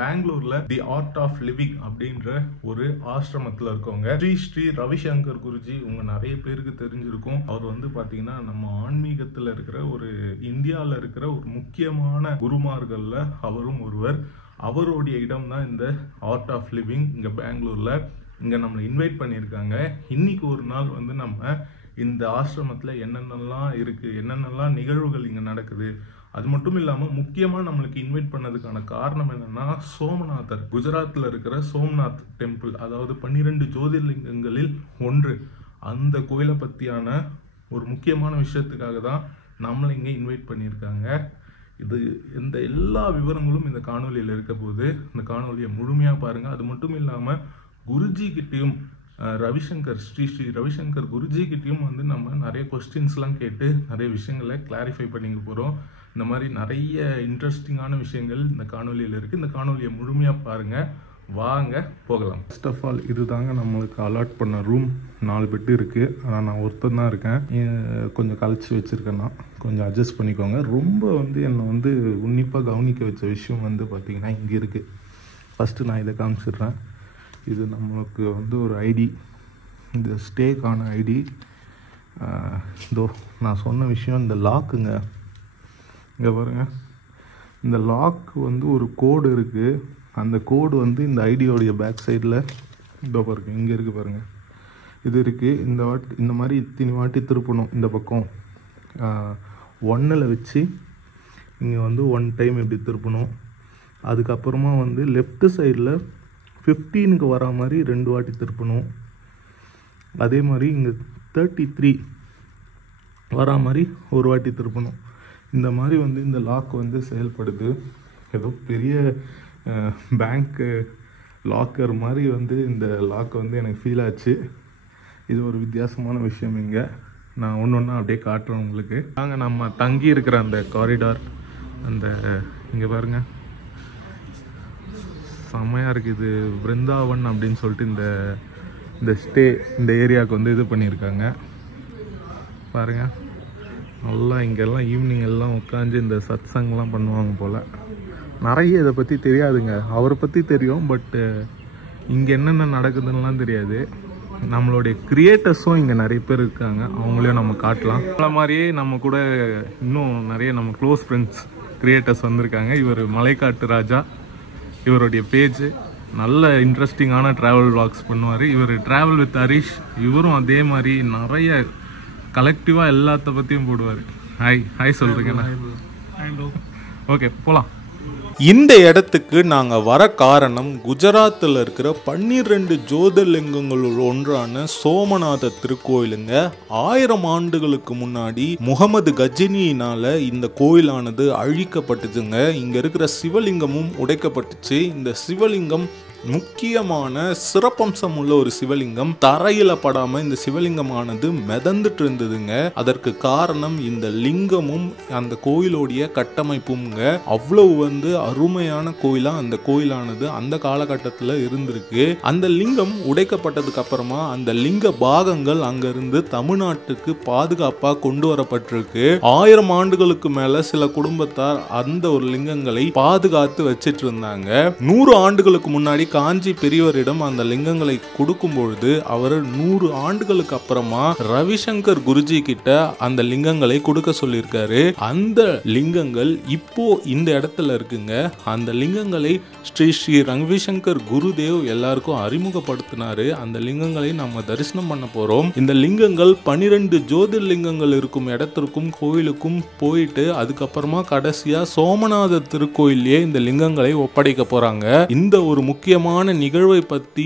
பெங்களூர்ல தி art of living அப்படின்ற ஒரு ஆசிரமத்தில் இருக்கவங்க ஸ்ரீ ரவிசங்கர் குருஜி. உங்க நிறைய பேருக்கு தெரிஞ்சிருக்கும். அவர் வந்து பாத்தீங்கன்னா நம்ம ஆன்மீகத்துல இருக்கிற ஒரு இந்தியாவில் இருக்கிற ஒரு முக்கியமான குருமார்கள்ல அவரும் ஒருவர். அவருடைய இடம் தான் இந்த ஆர்ட் ஆஃப் லிவிங் இங்க பெங்களூர்ல. இங்க நம்மளை இன்வைட் பண்ணியிருக்காங்க. இன்னைக்கு ஒரு நாள் வந்து நம்ம இந்த ஆசிரமத்துல என்னென்னலாம் இருக்கு, என்னென்னலாம் நிகழ்வுகள் இங்க நடக்குது, அது மட்டும் இல்லாம முக்கியமா நம்மளுக்கு இன்வைட் பண்ணதுக்கான காரணம் என்னன்னா, சோமநாதர் குஜராத்ல இருக்கிற சோம்நாத் டெம்பிள், அதாவது 12 ஜோதிர்லிங்கங்களில் ஒன்று. அந்த கோயிலை பத்தியான ஒரு முக்கியமான விஷயத்துக்காக தான் நம்மளை இங்க இன்வைட் பண்ணியிருக்காங்க. இந்த எல்லா விவரங்களும் இந்த காணொலியில் இருக்க போது இந்த காணொலியை முழுமையா பாருங்க. அது மட்டும் இல்லாம குருஜி கிட்டையும் ரவிசங்கர் ஸ்ரீ ரவிசங்கர் குருஜி கிட்டையும் வந்து நம்ம நிறைய கொஸ்டின்ஸ்லாம் கேட்டு நிறைய விஷயங்களை கிளாரிஃபை பண்ணிக்க போகிறோம். இந்த மாதிரி நிறைய இன்ட்ரெஸ்டிங்கான விஷயங்கள் இந்த காணொலியில் இருக்குது. இந்த காணொலியை முழுமையாக பாருங்கள். வாங்க போகலாம். ஃபர்ஸ்ட் ஆஃப் ஆல் இதுதாங்க நம்மளுக்கு அலாட் பண்ண ரூம். 4 பெட்டு இருக்குது. ஆனால் நான் ஒருத்தன் தான் இருக்கேன். கொஞ்சம் கழிச்சு வச்சுருக்கேன்னா கொஞ்சம் அட்ஜஸ்ட் பண்ணிக்கோங்க. ரொம்ப வந்து என்னை வந்து உன்னிப்பாக கவனிக்க வச்ச விஷயம் வந்து பார்த்திங்கன்னா இங்கே இருக்குது. ஃபஸ்ட்டு நான் இதை காமிச்சிடுறேன். இது நம்மளுக்கு வந்து ஒரு ஐடி, இந்த ஸ்டேக்கான ஐடி. இதோ நான் சொன்ன விஷயம், இந்த லாக்குங்க. இங்கே பாருங்கள், இந்த லாக் வந்து ஒரு கோடு இருக்குது. அந்த கோடு வந்து இந்த ஐடியோடைய பேக் சைடில் இதோ பாருங்க, இங்கே இருக்குது பாருங்கள், இது இருக்குது. இந்த மாதிரி இத்தனை வாட்டி திருப்பணும். இந்த பக்கம் 1ல் வச்சு இங்கே வந்து 1 டைம் இப்படி திருப்பணும். அதுக்கப்புறமா வந்து லெஃப்ட் சைடில் 15க்கு வரா மாதிரி 2 வாட்டி திருப்பணும். அதே மாதிரி இங்கே 33 வரா மாதிரி ஒரு வாட்டி திருப்பணும். இந்த மாதிரி வந்து இந்த லாக் வந்து செயல்படுது. ஏதோ பெரிய பேங்க்கு லாக்கர் மாதிரி வந்து இந்த லாக் வந்து எனக்கு ஃபீல் ஆச்சு. இது ஒரு வித்தியாசமான விஷயம். இங்கே நான் ஒன்று அப்படியே காட்டுறேன் உங்களுக்கு. நாங்கள் நம்ம தங்கி இருக்கிற அந்த காரிடார், அந்த இங்கே பாருங்கள், செம்மையாக இருக்குது. இது பிருந்தாவன் அப்படின்னு சொல்லிட்டு இந்த ஸ்டே இந்த ஏரியாவுக்கு வந்து இது பண்ணியிருக்காங்க பாருங்கள். நல்லா இங்கெல்லாம் ஈவினிங் எல்லாம் உட்காந்து இந்த சத்சங்லாம் பண்ணுவாங்க போல். நிறைய இதை பற்றி தெரியாதுங்க. அவரை பற்றி தெரியும், பட்டு இங்கே என்னென்ன நடக்குதுன்னெலாம் தெரியாது. நம்மளுடைய கிரியேட்டர்ஸும் இங்கே நிறைய பேர் இருக்காங்க. அவங்களையும் நம்ம காட்டலாம். அதே மாதிரியே நம்ம கூட இன்னும் நிறைய நம்ம க்ளோஸ் ஃப்ரெண்ட்ஸ் கிரியேட்டர்ஸ் வந்திருக்காங்க. இவர் மலைக்காட்டு ராஜா, இவருடைய பேஜ் நல்ல இன்ட்ரெஸ்டிங்கான ட்ராவல் விளாக்ஸ் பண்ணுவார். இவர் ட்ராவல் வித் ஹரிஷ், இவரும் அதே மாதிரி நிறைய கலெக்டிவாக எல்லாத்த பற்றியும் போடுவார். ஹாய் சொல்கிறீங்கண்ணா. ஓகே போகலாம். இந்த இடத்துக்கு நாங்கள் வர காரணம், குஜராத்தில் இருக்கிற 12 ஜோதிர்லிங்கங்களுள் ஒன்றான சோமநாத திருக்கோயிலுங்க. 1000 ஆண்டுகளுக்கு முன்னாடி முகமது கஜினியினால இந்த கோயிலானது அழிக்கப்பட்டுச்சுங்க. இங்க இருக்கிற சிவலிங்கமும் உடைக்கப்பட்டுச்சு. இந்த சிவலிங்கம் முக்கியமான சிறப்பம்சம் உள்ள ஒரு சிவலிங்கம். தரையில படாம இந்த சிவலிங்கமானது மிதந்துட்டு இருந்ததுங்க. அதற்கு காரணம் இந்த லிங்கமும் அந்த கோயிலோடைய கட்டமைப்புங்க. அவ்வளவு வந்து அருமையான கோயிலா அந்த கோயிலானது அந்த காலகட்டத்தில் இருந்திருக்கு. அந்த லிங்கம் உடைக்கப்பட்டதுக்கு அப்புறமா அந்த லிங்க பாகங்கள் அங்கிருந்து தமிழ்நாட்டுக்கு பாதுகாப்பா கொண்டு வரப்பட்டிருக்கு. 1000 ஆண்டுகளுக்கு மேல சில குடும்பத்தார் அந்த ஒரு லிங்கங்களை பாதுகாத்து வச்சிட்டு இருந்தாங்க. 100 ஆண்டுகளுக்கு முன்னாடி காஞ்சி பெரியவரிடம் அந்த லிங்கங்களை கொடுக்கும் பொழுது அவர் 100 ஆண்டுகளுக்கு அப்புறமா ரவிசங்கர் குருஜி கிட்ட அந்த லிங்கங்களை கொடுக்க சொல்லியிருக்காரு. அந்த லிங்கங்கள் இப்போ இந்த இடத்துல இருக்குங்க. அந்த லிங்கங்களை ஸ்ரீ ரவிசங்கர் குருதேவ் எல்லாருக்கும் அறிமுகப்படுத்தினாரு. அந்த லிங்கங்களை நம்ம தரிசனம் பண்ண போறோம். இந்த லிங்கங்கள் 12 ஜோதிர்லிங்கங்கள் இருக்கும் இடத்திற்கும் கோயிலுக்கும் போயிட்டு அதுக்கப்புறமா கடைசியா சோமநாத திருக்கோயிலே இந்த லிங்கங்களை ஒப்படைக்க போறாங்க. இந்த ஒரு முக்கியமான நிகழ்வை பத்தி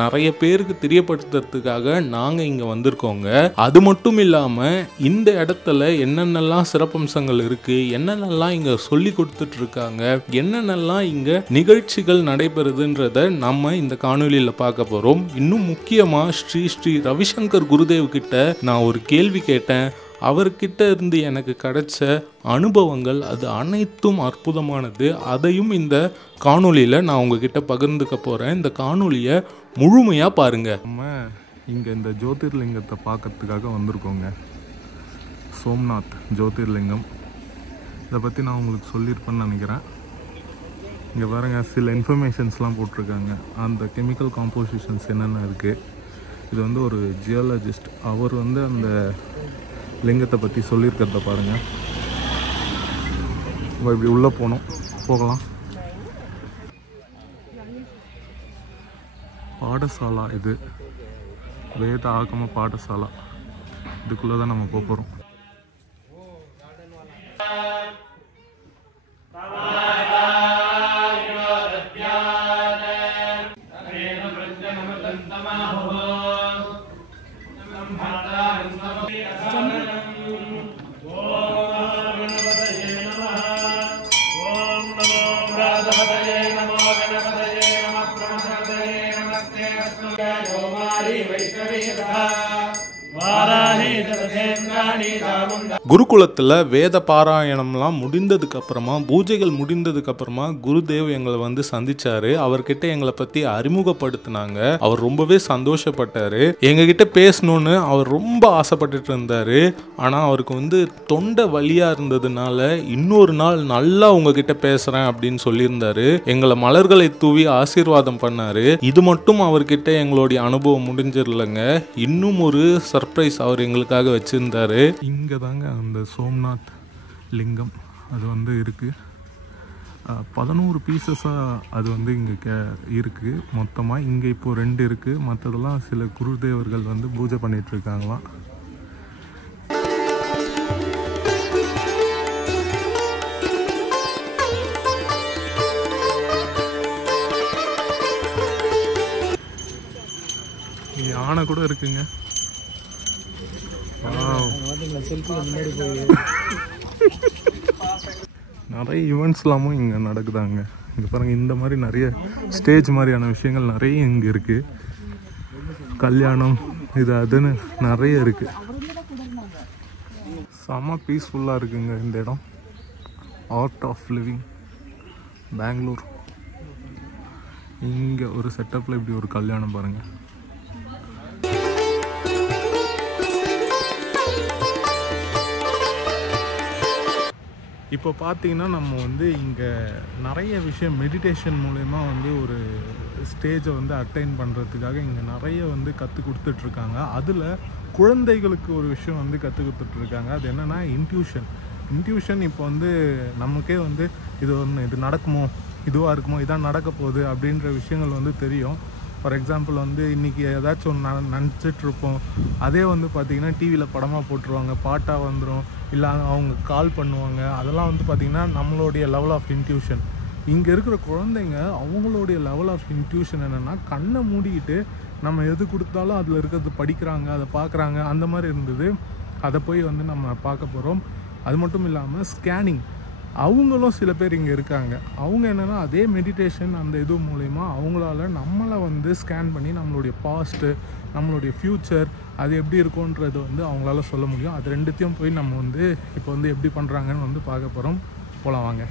நிறைய பேருக்கு தெரியப்படுத்துறதுக்காக நாங்க இங்க வந்திருக்கோங்க. அது மட்டும் இல்லாம இந்த இடத்துல என்னென்னலாம் சிறப்பம்சங்கள் இருக்கு, என்னென்னலாம் இங்க சொல்லி கொடுத்துட்டு இருக்காங்க, என்னென்னலாம் இங்க நிகழ்ச்சிகள் நடைபெறுதுன்றத நம்ம இந்த காணொலியில பார்க்க போறோம். இன்னும் முக்கியமா ஸ்ரீ ரவிசங்கர் குருதேவ் கிட்ட நான் ஒரு கேள்வி கேட்டேன். அவர்கிட்ட இருந்து எனக்கு கிடைச்ச அனுபவங்கள் அது அனைத்தும் அற்புதமானது. அதையும் இந்த காணொலியில் நான் உங்ககிட்ட பகிர்ந்துக்க போகிறேன். இந்த காணொலியை முழுமையாக பாருங்கள். நம்ம இங்கே இந்த ஜோதிர்லிங்கத்தை பார்க்கறதுக்காக வந்திருக்கோங்க. சோம்நாத் ஜோதிர்லிங்கம். இதை பற்றி நான் உங்களுக்கு சொல்லியிருப்பேன்னு நினைக்கிறேன். இங்கே பாருங்கள், சில இன்ஃபர்மேஷன்ஸ்லாம் போட்டிருக்காங்க. அந்த கெமிக்கல் காம்போசிஷன்ஸ் என்னென்ன இருக்குது. இது வந்து ஒரு ஜியாலஜிஸ்ட், அவர் வந்து அந்த லிங்கத்தை பற்றி சொல்லியிருக்கிறத பாருங்கள். இப்படி உள்ளே போகலாம். பாடசாலா, இது வேத ஆகம பாடசாலா. இதுக்குள்ளே தான் நம்ம போகிறோம். குருகுலத்தில் வேத பாராயணம்லாம் முடிந்ததுக்கு அப்புறமா, பூஜைகள் முடிந்ததுக்கு அப்புறமா குருதேவ் எங்களை வந்து சந்திச்சாரு. அவர்கிட்ட எங்களை பத்தி அறிமுகப்படுத்தினாங்க. அவர் ரொம்பவே சந்தோஷப்பட்டாரு. எங்ககிட்ட பேசணும்னு அவர் ரொம்ப ஆசைப்பட்டுட்டு இருந்தாரு. ஆனா அவருக்கு வந்து தொண்டை வலியா இருந்ததுனால இன்னொரு நாள் நல்லா உங்ககிட்ட பேசுறேன் அப்படின்னு சொல்லியிருந்தாரு. எங்களை மலர்களை தூவி ஆசீர்வாதம் பண்ணாரு. இது மட்டும் அவர்கிட்ட எங்களுடைய அனுபவம் முடிஞ்சிடலங்க. இன்னும் ஒரு சர்ப்ரைஸ் அவர் எங்களுக்காக வச்சிருந்தாரு. இங்கே தாங்க அந்த சோம்நாத் லிங்கம் அது வந்து இருக்குது. 11 பீசஸாக அது வந்து இங்கே இருக்குது மொத்தமாக. இங்கே இப்போது 2 இருக்குது. மற்றதெல்லாம் சில குருதேவர்கள் வந்து பூஜை பண்ணிகிட்ருக்காங்களாம். யானை கூட இருக்குங்க. நிறைய ஈவெண்ட்ஸ்லாமும் இங்கே நடக்குதாங்க. இங்கே பாருங்கள், இந்த மாதிரி நிறைய ஸ்டேஜ் மாதிரியான விஷயங்கள் நிறைய இங்கே இருக்குது. கல்யாணம் இது அதுன்னு நிறைய இருக்குது. செம்ம பீஸ்ஃபுல்லாக இருக்குங்க இந்த இடம். Art of Living Bengaluru. இங்கே ஒரு செட்டப்பில் இப்படி ஒரு கல்யாணம் பாருங்கள். இப்போ பார்த்தீங்கன்னா நம்ம வந்து இங்கே நிறைய விஷயம் மெடிடேஷன் மூலயமா வந்து ஒரு ஸ்டேஜை வந்து அட்டைன் பண்ணுறதுக்காக இங்கே நிறைய வந்து கற்றுக் கொடுத்துட்ருக்காங்க. அதில் குழந்தைகளுக்கு ஒரு விஷயம் வந்து கற்றுக் கொடுத்துட்ருக்காங்க. அது என்னென்னா இன்ட்யூஷன். இப்போ வந்து நமக்கே வந்து இது நடக்குமோ, இதுவாக இருக்குமோ, இதான் நடக்க போகுது அப்படின்ற விஷயங்கள் வந்து தெரியும். ஃபார் எக்ஸாம்பிள் வந்து இன்றைக்கி ஏதாச்சும் ஒன்று நினச்சிட்ருப்போம். அதே வந்து பார்த்திங்கன்னா டிவியில் படமாக போட்டுருவாங்க, பாட்டாக வந்துடும், இல்லை அவங்க கால் பண்ணுவாங்க. அதெல்லாம் வந்து பார்த்திங்கன்னா நம்மளுடைய லெவல் ஆஃப் இன்ட்யூஷன். இங்கே இருக்கிற குழந்தைங்க அவங்களுடைய லெவல் ஆஃப் இன்ட்யூஷன் என்னென்னா, கண்ணை மூடிக்கிட்டு நம்ம எது கொடுத்தாலும் அதில் இருக்கிறது படிக்கிறாங்க, அதை பார்க்குறாங்க. அந்த மாதிரி இருந்தது. அதை போய் வந்து நம்ம பார்க்க போகிறோம். அது மட்டும் இல்லாமல் ஸ்கேனிங், அவங்களும் சில பேர் இங்கே இருக்காங்க. அவங்க என்னென்னா அதே மெடிடேஷன் அந்த இது மூலயமா அவங்களால நம்மளை வந்து ஸ்கேன் பண்ணி நம்மளுடைய பாஸ்ட்டு, நம்மளுடைய ஃப்யூச்சர் அது எப்படி இருக்குன்றது வந்து அவங்களால சொல்ல முடியும். அது ரெண்டுத்தையும் போய் நம்ம வந்து இப்போ வந்து எப்படி பண்ணுறாங்கன்னு வந்து பார்க்க போகிறோம். போகலாம் வாங்க.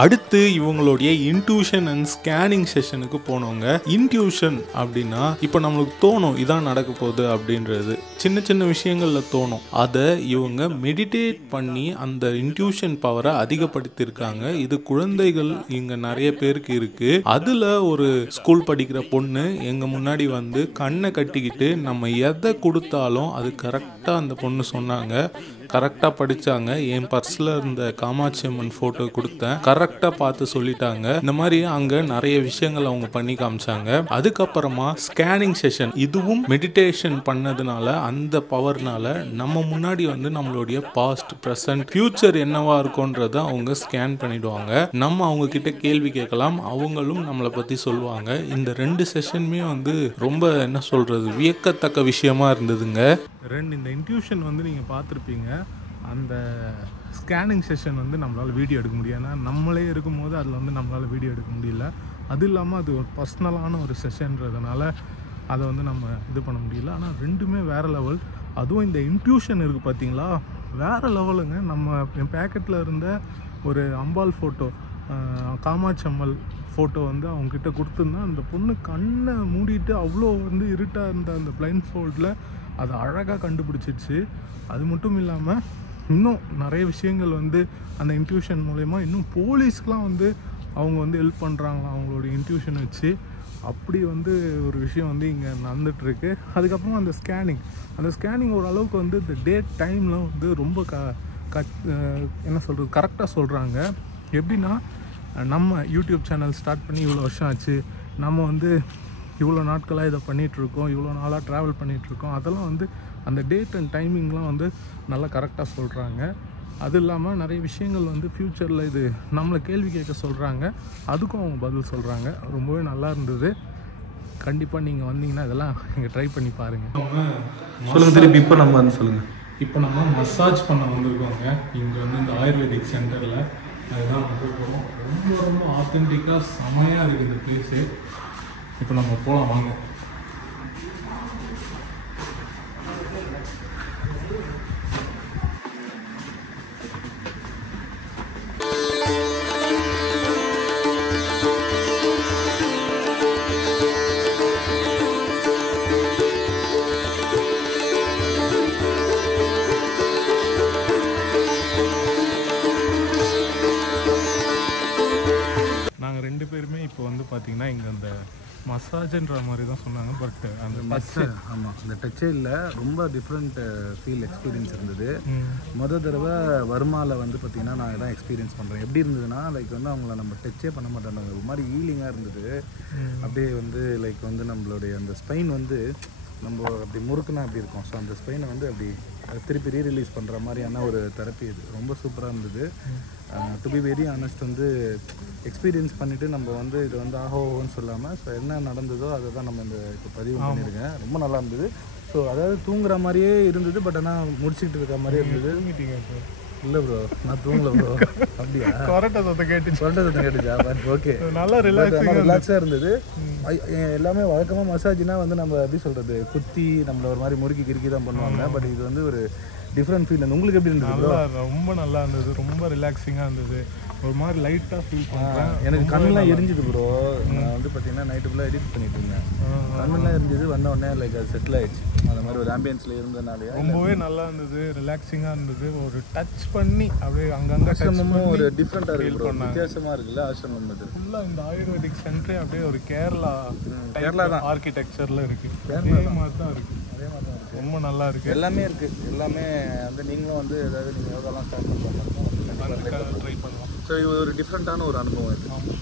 அடுத்து இவங்களுடைய இன்ட்யூஷன் அண்ட் ஸ்கேனிங் செஷனுக்கு போனவங்க. இன்ட்யூஷன் அப்படின்னா இப்போ நம்மளுக்கு தோணும் இதான் நடக்க போகுது அப்படின்றது, சின்ன சின்ன விஷயங்களில் தோணும். அதை இவங்க மெடிடேட் பண்ணி அந்த இன்ட்யூஷன் பவரை அதிகப்படுத்தியிருக்காங்க. இது குழந்தைகள் இங்கே நிறைய பேருக்கு இருக்குது. அதில் ஒரு ஸ்கூல் படிக்கிற பொண்ணு எங்கள் முன்னாடி வந்து கண்ணை கட்டிக்கிட்டு நம்ம எதை கொடுத்தாலும் அது கரெக்டாக அந்த பொண்ணு சொன்னாங்க. கரெக்டாக படித்தாங்க. என் பர்ஸில் இருந்த காமாட்சி அம்மன் ஃபோட்டோ கொடுத்தேன், கரெக்டாக பார்த்து சொல்லிட்டாங்க. இந்த மாதிரி அங்கே நிறைய விஷயங்கள் அவங்க பண்ணி காமிச்சாங்க. அதுக்கப்புறமா ஸ்கேனிங் செஷன், இதுவும் மெடிடேஷன் பண்ணதுனால அந்த பவர்னால நம்ம முன்னாடி வந்து நம்மளுடைய பாஸ்ட், ப்ரெசன்ட், ஃபியூச்சர் என்னவா இருக்கும்ன்றத அவங்க ஸ்கேன் பண்ணிடுவாங்க. நம்ம அவங்க கிட்ட கேள்வி கேட்கலாம், அவங்களும் நம்மளை பற்றி சொல்லுவாங்க. இந்த 2 செஷனுமே வந்து ரொம்ப என்ன சொல்கிறது, வியக்கத்தக்க விஷயமா இருந்ததுங்க. இந்த இன்ட்யூஷன் வந்து நீங்கள் பார்த்துருப்பீங்க. அந்த ஸ்கேனிங் செஷன் வந்து நம்மளால் வீடியோ எடுக்க முடியும். ஏன்னா நம்மளே இருக்கும்போது அதில் வந்து நம்மளால் வீடியோ எடுக்க முடியல. அது இல்லாமல் அது ஒரு பர்சனலான ஒரு செஷன்றதுனால அதை வந்து நம்ம இது பண்ண முடியல. ஆனால் ரெண்டுமே வேறு லெவல். அதுவும் இந்த இன்ட்யூஷன் இருக்குது பார்த்தீங்களா, வேறு லெவலுங்க. என் பேக்கெட்டில் இருந்த ஒரு அம்பாள் ஃபோட்டோ, காமாட்சி அம்மாள் ஃபோட்டோ வந்து அவங்கக்கிட்ட கொடுத்துருந்தேன். அந்த பொண்ணு கண்ணை மூடிட்டு அவ்வளோ வந்து இருட்டாக இருந்த அந்த பிளைண்ட் ஃபோல்டில் அதை அழகாக கண்டுபிடிச்சிடுச்சு. அது மட்டும் இல்லாமல் இன்னும் நிறைய விஷயங்கள் வந்து அந்த இன்ட்யூஷன் மூலயமா இன்னும் போலீஸ்க்கெலாம் வந்து அவங்க வந்து ஹெல்ப் பண்ணுறாங்களா அவங்களோட இன்ட்யூஷன் வச்சு. அப்படி வந்து ஒரு விஷயம் வந்து இங்கே நடந்துகிட்ருக்கு. அதுக்கப்புறம் அந்த ஸ்கேனிங் ஓரளவுக்கு வந்து இந்த டேட் டைம்லாம் வந்து ரொம்ப என்ன சொல்கிறது கரெக்டாக சொல்கிறாங்க. எப்படின்னா நம்ம யூடியூப் சேனல் ஸ்டார்ட் பண்ணி இவ்வளோ வருஷம் ஆச்சு, நம்ம வந்து இவ்வளோ நாட்களாக இதை பண்ணிகிட்ருக்கோம், இவ்வளோ நாளாக ட்ராவல் பண்ணிகிட்ருக்கோம், அதெல்லாம் வந்து அந்த டேட் அண்ட் டைமிங்லாம் வந்து நல்லா கரெக்டாக சொல்கிறாங்க. அது இல்லாமல் நிறைய விஷயங்கள் வந்து ஃப்யூச்சரில் இது நம்மளை கேள்வி கேட்க சொல்கிறாங்க, அதுக்கும் அவங்க பதில் சொல்கிறாங்க. ரொம்பவே நல்லா இருந்தது. கண்டிப்பாக நீங்கள் வந்தீங்கன்னா இதெல்லாம் இங்கே ட்ரை பண்ணி பாருங்கள். சொல்லுங்கள் திருப்பி. இப்போ நம்ம வந்து சொல்லுங்கள். இப்போ நம்ம மசாஜ் பண்ண வந்திருக்கோங்க இங்கே வந்து இந்த ஆயுர்வேதிக் சென்டரில். அதுதான் வந்திருக்கோம். ரொம்ப ஆத்தென்டிக்காக செமையாக இருக்குது இந்த பிளேஸு. இப்போ நம்ம போகலாம் வாங்க. நாங்கள் 2 பேருமே இப்போ வந்து பார்த்திங்கன்னா இங்கே அந்த மசாஜ்ன்ற மாதிரி தான் சொன்னாங்க. பட் அந்த ஆமாம், அந்த டச்சே இல்லை. ரொம்ப டிஃப்ரெண்ட் ஃபீல் எக்ஸ்பீரியன்ஸ் இருந்தது. மொதல் தடவை வர்மாவில் வந்து பார்த்திங்கன்னா நான் இதான் எக்ஸ்பீரியன்ஸ் பண்ணுறேன். எப்படி இருந்ததுன்னா லைக் வந்து அவங்கள நம்ம டச்சே பண்ண மாட்டாங்க, ஒரு மாதிரி ஹீலிங்காக இருந்தது. அப்படியே வந்து லைக் வந்து நம்மளுடைய அந்த ஸ்பைன் வந்து நம்ம அப்படி முறுக்குனா அப்படி இருக்கும். ஸோ அந்த ஸ்பெயினை வந்து அப்படி திருப்பி ரீரிலீஸ் பண்ணுற மாதிரியான ஒரு தெரப்பி. இது ரொம்ப சூப்பராக இருந்தது. டு பி வெரி ஆனஸ்ட் வந்து எக்ஸ்பீரியன்ஸ் பண்ணிவிட்டு நம்ம வந்து இது வந்து ஆஹோன்னு சொல்லாமல் ஸோ என்ன நடந்ததோ அதை தான் நம்ம இந்த இப்போ பதிவு பண்ணியிருக்கேன். ரொம்ப நல்லா இருந்தது. ஸோ அதாவது தூங்குற மாதிரியே இருந்தது, பட் ஆனால் முடிச்சுக்கிட்டு இருக்க மாதிரியே இருந்தது. இல்லை ப்ரோ, நான் தூங்கல ப்ரோ. அப்படியா? கொரட்டை கேட்டுச்சா? பட் ஓகே, நல்லா ரிலாக்ஸாக இருந்தது. எல்லாமே வழக்கமாக மசாஜ்னா வந்து நம்ம எப்படி சொல்கிறது, குத்தி நம்மளை ஒரு மாதிரி முறுக்கி கிறுக்கி தான் பண்ணுவாங்க. பட் இது வந்து ஒரு டிஃப்ரெண்ட் ஃபீல். உங்களுக்கு எப்படி இருந்தது? ரொம்ப நல்லா இருந்தது, ரொம்ப ரிலாக்ஸிங்காக இருந்தது. ஒரு மாதிரி லைட்டாக ஃபீல் பண்ணுறேன். எனக்கு கண்ணெலாம் எரிஞ்சுது ப்ரோ. நான் வந்து பார்த்தீங்கன்னா நைட்டு ஃபுல்லாக எடிட் பண்ணிட்டு இருந்தேன். கண்ணெலாம் எரிஞ்சுது. வந்த உடனே லைக் அது செட்டில் ஆயிடுச்சு. அந்த மாதிரி ஒரு ஆம்பியன்ஸில் இருந்ததுனாலே ரொம்பவே நல்லா இருந்தது, ரிலாக்ஸிங்காக இருந்தது. ஒரு டச் பண்ணி அப்படியே அங்கங்கே ஆசிரமமும் ஒரு டிஃப்ரெண்ட்டாக இருக்குது, வித்தியாசமாக இருக்குல்ல ஆசிரமம். இது ஃபுல்லாக இந்த ஆயுர்வேதிக் சென்டரே அப்படியே ஒரு கேரளா தான் ஆர்கிடெக்சரில் இருக்குது. அதே மாதிரி தான் இருக்குது. ரொம்ப நல்லா இருக்குது. எல்லாமே இருக்குது. எல்லாமே வந்து நீங்களும் வந்து ஏதாவது நீங்கள் யோகாலாம் ஸ்டார்ட் பண்ணுறாங்க, ட்ரை பண்ணலாம். ஸோ இது ஒரு டிஃப்ரெண்ட்டான ஒரு அனுபவம் இருக்குது.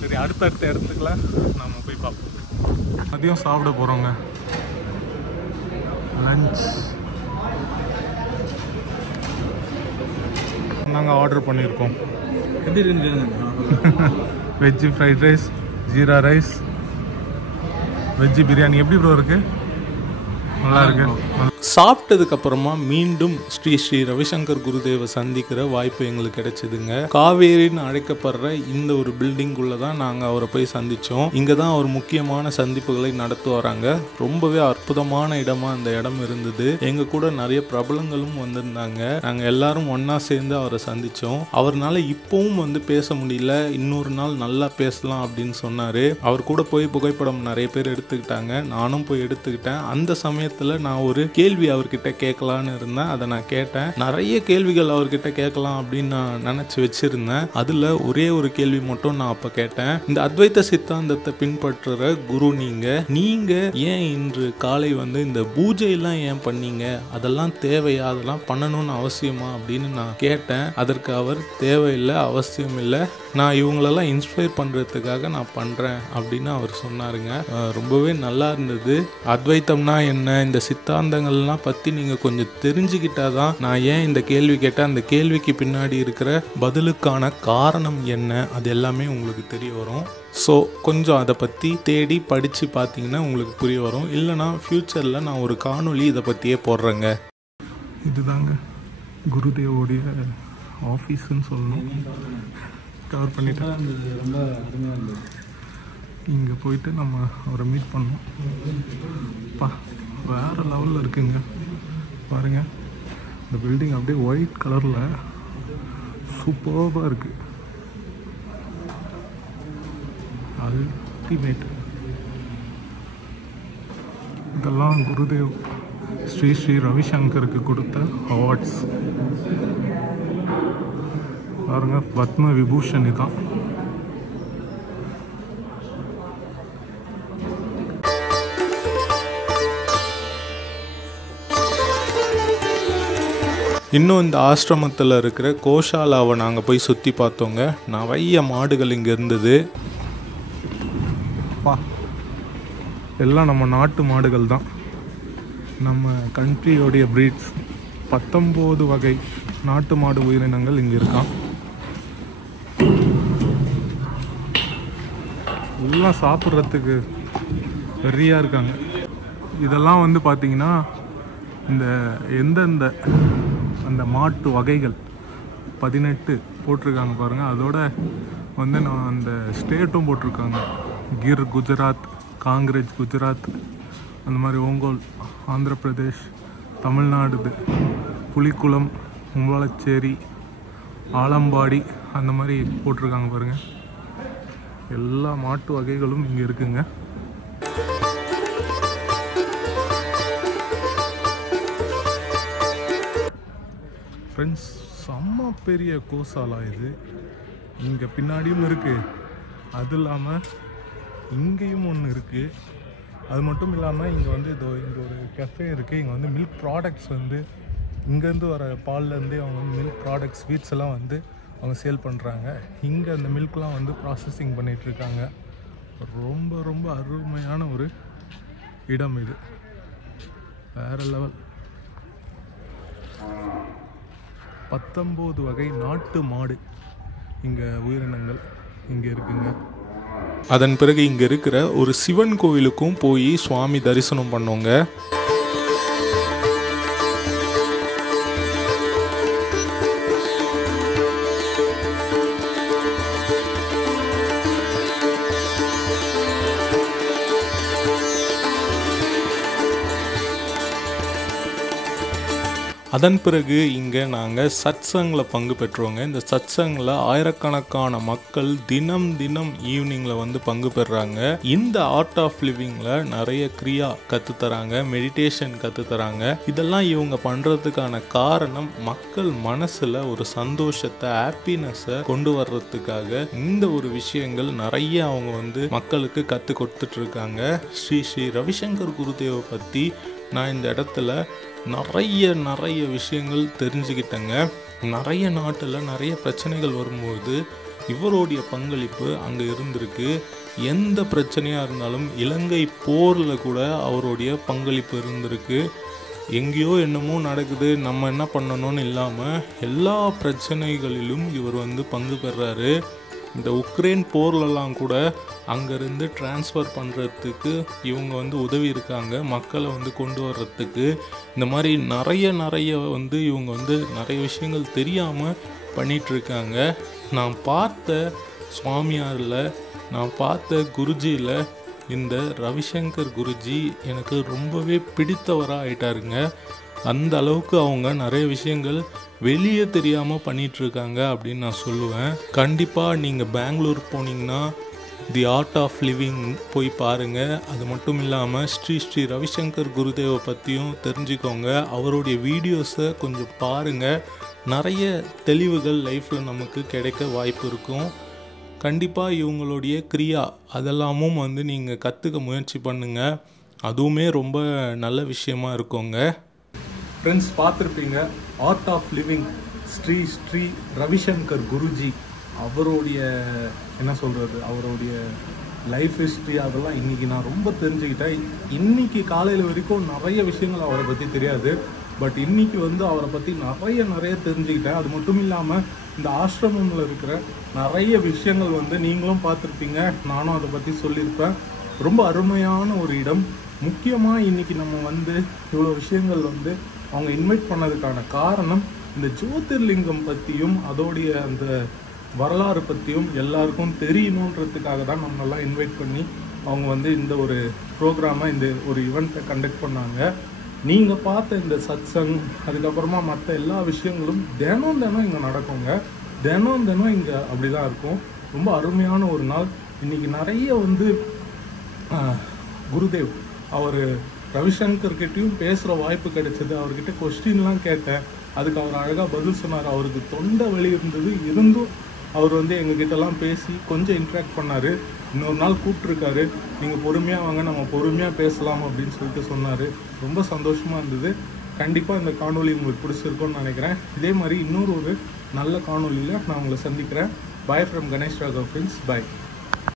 சரி, அடுத்தடுத்த இடத்துக்குலாம் நம்ம போய் பார்ப்போம். மதியம் சாப்பிட போகிறோங்க. லஞ்ச் நாங்கள் ஆர்டர் பண்ணியிருக்கோம். எப்படி இருக்குன்னு veg fried rice, jeera rice, veg biryani. எப்படி ப்ரோ இருக்குது? நல்லா இருக்கு. சாப்பிட்டதுக்கு அப்புறமா மீண்டும் ஸ்ரீ ஸ்ரீ ரவிசங்கர் குருதேவை சந்திக்கிற வாய்ப்பு எங்களுக்கு கிடைச்சதுங்க. காவேரின்னு அழைக்கப்படுற இந்த ஒரு பில்டிங்குள்ள தான் நாங்கள் அவரை போய் சந்தித்தோம். இங்கே தான் அவர் முக்கியமான சந்திப்புகளை நடத்து வராங்க. ரொம்பவே அற்புதமான இடமா அந்த இடம் இருந்தது. எங்கள் கூட நிறைய பிரபலங்களும் வந்திருந்தாங்க. நாங்கள் எல்லாரும் ஒன்றா சேர்ந்து அவரை சந்தித்தோம். அவர்னால இப்போவும் வந்து பேச முடியல, இன்னொரு நாள் நல்லா பேசலாம் அப்படின்னு சொன்னார். அவர் கூட போய் புகைப்படம் நிறைய பேர் எடுத்துக்கிட்டாங்க, நானும் போய் எடுத்துக்கிட்டேன். அந்த சமயத்தில் நான் ஒரு கேள்வி அவர்கிட்ட கேட்கலான்னு இருந்தேன். அதை நான் கேட்டேன். நிறைய கேள்விகள் அவர்கிட்ட கேட்கலாம் அப்படின்னு நான் நினச்சி வச்சிருந்தேன். அதில் ஒரே ஒரு கேள்வி மட்டும் நான் அப்போ கேட்டேன். இந்த அத்வைத சித்தாந்தத்தை பின்பற்றுற குரு நீங்கள் ஏன் இன்று காலை வந்து இந்த பூஜையெல்லாம் ஏன் பண்ணீங்க? அதெல்லாம் தேவையா? அதெல்லாம் பண்ணணும்னு அவசியமா அப்படின்னு நான் கேட்டேன். அதற்கு அவர் தேவையில்லை, அவசியம் இல்லை, நான் இவங்களெல்லாம் இன்ஸ்பயர் பண்ணுறதுக்காக நான் பண்ணுறேன் அப்படின்னு அவர் சொன்னாருங்க. ரொம்பவே நல்லா இருந்தது. அத்வைத்தம்னா என்ன, இந்த சித்தாந்தங்கள்லாம் பற்றி நீங்கள் கொஞ்சம் தெரிஞ்சுக்கிட்டாதான் நான் ஏன் இந்த கேள்வி கேட்டேன், அந்த கேள்விக்கு பின்னாடி இருக்கிற பதிலுக்கான காரணம் என்ன, அது எல்லாமே உங்களுக்கு தெரிய வரும். ஸோ கொஞ்சம் அதை பற்றி தேடி படித்து பார்த்தீங்கன்னா உங்களுக்கு புரிய வரும். இல்லைனா ஃப்யூச்சரில் நான் ஒரு காணொளி இதை பற்றியே போடுறேங்க. இதுதாங்க குருதேவோடைய ஆஃபீஸுன்னு சொல்லணும். கவர் பண்ணிட்டு ரொம்ப அருமையாக இருந்தது. இங்கே போயிட்டு நம்ம அவரை மீட் பண்ணோம். பா, வேறு லெவலில் இருக்குங்க. பாருங்கள், இந்த பில்டிங் அப்படியே ஒயிட் கலரில் சூப்பராக இருக்குது. அல்டிமேட். இதெல்லாம் குருதேவ் ஸ்ரீ ஸ்ரீ ரவிசங்கருக்கு கொடுத்த அவார்ட்ஸ். பாருங்க, பத்ம விபூஷன் தான். இன்னும் இந்த ஆசிரமத்தில் இருக்கிற கோஷாலாவை நாங்கள் போய் சுற்றி பார்த்தோங்க. நிறைய மாடுகள் இங்கே இருந்தது. எல்லாம் நம்ம நாட்டு மாடுகள் தான். நம்ம கண்ட்ரியோடைய ப்ரீட்ஸ் 19 வகை நாட்டு மாடு உயிரினங்கள் இங்கே இருக்கான். எல்லாம் சாப்பிட்றதுக்கு வெறியாக இருக்காங்க. இதெல்லாம் வந்து பார்த்திங்கன்னா இந்த எந்தெந்த அந்த மாட்டு வகைகள் 18 போட்டிருக்காங்க பாருங்கள். அதோட வந்து நான் அந்த ஸ்டேட்டும் போட்டிருக்காங்க. கிர் குஜராத், காங்கிரேஜ் குஜராத், அந்த மாதிரி ஓங்கோல் ஆந்திர பிரதேஷ், தமிழ்நாடு புலிக்குளம், உம்பளச்சேரி, ஆலம்பாடி, அந்த மாதிரி போட்டிருக்காங்க பாருங்கள். எல்லா மாட்டு வகைகளும் இங்கே இருக்குங்க. ஃப்ரெண்ட்ஸ், செம்ம பெரிய கோசாலா இது. இங்கே பின்னாடியும் இருக்குது, அது இல்லாமல் இங்கேயும் ஒன்று இருக்குது. அது மட்டும் இல்லாமல் இங்கே வந்து இங்கே ஒரு கெஃபே இருக்குது. இங்கே வந்து மில்க் ப்ராடக்ட்ஸ் வந்து இங்கேருந்து வர பால்லேருந்தே அவங்க வந்து மில்க் ப்ராடக்ட்ஸ், ஸ்வீட்ஸ் எல்லாம் வந்து அவங்க சேல் பண்ணுறாங்க. இங்கே அந்த மில்க்லாம் வந்து ப்ராசஸிங் பண்ணிகிட்ருக்காங்க. ரொம்ப ரொம்ப அருமையான ஒரு இடம் இது. வேறு லெவல். 19 வகை நாட்டு மாடு இங்கே உயிரினங்கள் இங்கே இருக்குங்க. அதன் பிறகு இங்கே இருக்கிற ஒரு சிவன் கோவிலுக்கும் போய் சுவாமி தரிசனம் பண்ணோங்க. அதன் பிறகு இங்கே நாங்கள் சத்சங்கில் பங்கு பெற்றோங்க. இந்த சத்சங்கில் ஆயிரக்கணக்கான மக்கள் தினம் ஈவினிங்கில் வந்து பங்கு பெறுறாங்க. இந்த ஆர்ட் ஆஃப் லிவிங்கில் நிறைய கிரியா கற்றுத்தராங்க, மெடிடேஷன் கற்றுத்தராங்க. இதெல்லாம் இவங்க பண்ணுறதுக்கான காரணம் மக்கள் மனசில் ஒரு சந்தோஷத்தை, ஹாப்பினஸை கொண்டு வர்றதுக்காக இந்த ஒரு விஷயங்கள் நிறைய அவங்க வந்து மக்களுக்கு கற்றுக் கொடுத்துட்டு இருக்காங்க. ஸ்ரீ ரவிசங்கர் குருதேவை பற்றி நான் இந்த இடத்துல நிறைய விஷயங்கள் தெரிஞ்சுக்கிட்டேங்க. நிறைய நாட்டில் நிறைய பிரச்சனைகள் வரும்போது இவருடைய பங்களிப்பு அங்கே இருந்திருக்கு. எந்த பிரச்சனையாக இருந்தாலும் இலங்கை போரில் கூட அவருடைய பங்களிப்பு இருந்திருக்கு. எங்கேயோ என்னமோ நடக்குது, நம்ம என்ன பண்ணணும்னு இல்லாமல் எல்லா பிரச்சனைகளிலும் இவர் வந்து பங்கு பெறாரு. இந்த உக்ரைன் போர்லலாம் கூட அங்கேருந்து டிரான்ஸ்ஃபர் பண்ணுறதுக்கு இவங்க வந்து உதவி இருக்காங்க, மக்களை வந்து கொண்டு வர்றதுக்கு. இந்த மாதிரி நிறைய வந்து இவங்க வந்து நிறைய விஷயங்கள் தெரியாமல் பண்ணிகிட்ருக்காங்க. நான் பார்த்த சுவாமியாரில், நான் பார்த்த குருஜியில் இந்த ரவிசங்கர் குருஜி எனக்கு ரொம்பவே பிடித்தவராக ஆயிட்டாருங்க. அந்த அளவுக்கு அவங்க நிறைய விஷயங்கள் வெளியே தெரியாமல் பண்ணிகிட்ருக்காங்க அப்படின்னு நான் சொல்லுவேன். கண்டிப்பாக நீங்கள் பெங்களூர் போனீங்கன்னா தி ஆர்ட் ஆஃப் லிவிங் போய் பாருங்கள். அது மட்டும் இல்லாமல் ஸ்ரீ ரவிசங்கர் குருதேவை பற்றியும் தெரிஞ்சுக்கோங்க. அவருடைய வீடியோஸை கொஞ்சம் பாருங்கள். நிறைய தெளிவுகள் லைஃப்பில் நமக்கு கிடைக்க வாய்ப்பு இருக்கும். கண்டிப்பாக இவங்களுடைய கிரியா அதெல்லாமும் வந்து நீங்கள் கற்றுக்க முயற்சி பண்ணுங்கள். அதுவுமே ரொம்ப நல்ல விஷயமா இருக்குங்க. ஃப்ரெண்ட்ஸ், பார்த்துருப்பீங்க Art of Living Sri Ravi Shankar Guruji. அவருடைய என்ன சொல்கிறது, அவருடைய லைஃப் ஹிஸ்ட்ரி அதெல்லாம் இன்றைக்கி நான் ரொம்ப தெரிஞ்சுக்கிட்டேன். இன்றைக்கி காலையில் வரைக்கும் நிறைய விஷயங்கள் அவரை பற்றி தெரியாது. பட் இன்றைக்கி வந்து அவரை பற்றி நிறைய தெரிஞ்சுக்கிட்டேன். அது மட்டும் இல்லாமல் இந்த ஆசிரமத்தில் இருக்கிற நிறைய விஷயங்கள் வந்து நீங்களும் பார்த்துருப்பீங்க, நானும் அதை பற்றி சொல்லியிருப்பேன். ரொம்ப அருமையான ஒரு இடம். முக்கியமாக இன்றைக்கி நம்ம வந்து இவ்வளோ விஷயங்கள் வந்து அவங்க இன்வைட் பண்ணதுக்கான காரணம் இந்த ஜோதிர்லிங்கம் பற்றியும் அதோடைய அந்த வரலாறு பற்றியும் எல்லாருக்கும் தெரியணுன்றதுக்காக தான் நம்மளெல்லாம் இன்வைட் பண்ணி அவங்க வந்து இந்த ஒரு ப்ரோக்ராமை, இந்த ஒரு ஈவெண்ட்டை கண்டக்ட் பண்ணாங்க. நீங்கள் பார்த்த இந்த சத்சங், அதுக்கப்புறமா மற்ற எல்லா விஷயங்களும் தினம் இங்கே நடக்குங்க. தினம் இங்கே அப்படி தான் இருக்கும். ரொம்ப அருமையான ஒரு நாள். இன்றைக்கி நிறைய வந்து குருதேவ் அவர் ரவிசங்கர் கிட்டயும் பேசுகிற வாய்ப்பு கிடைச்சது. அவர்கிட்ட கொஸ்டின்லாம் கேட்டேன், அதுக்கு அவர் அழகாக பதில் சொன்னார். அவருக்கு தொண்டை வலி இருந்தது, இருந்தும் அவர் வந்து எங்ககிட்டலாம் பேசி கொஞ்சம் இன்ட்ராக்ட் பண்ணார். இன்னொரு நாள் கூப்பிட்ருக்காரு, நீங்கள் பொறுமையாக வாங்க, நம்ம பொறுமையாக பேசலாம் அப்படின்னு சொல்லிட்டு சொன்னார். ரொம்ப சந்தோஷமாக இருந்தது. கண்டிப்பாக இந்த காணொலி உங்களுக்கு பிடிச்சிருக்கும்னு நினைக்கிறேன். இதே மாதிரி இன்னொரு ஒரு நல்ல காணொலியில் நான் உங்களை சந்திக்கிறேன். Bye from Ganesh Raghav friends. Bye.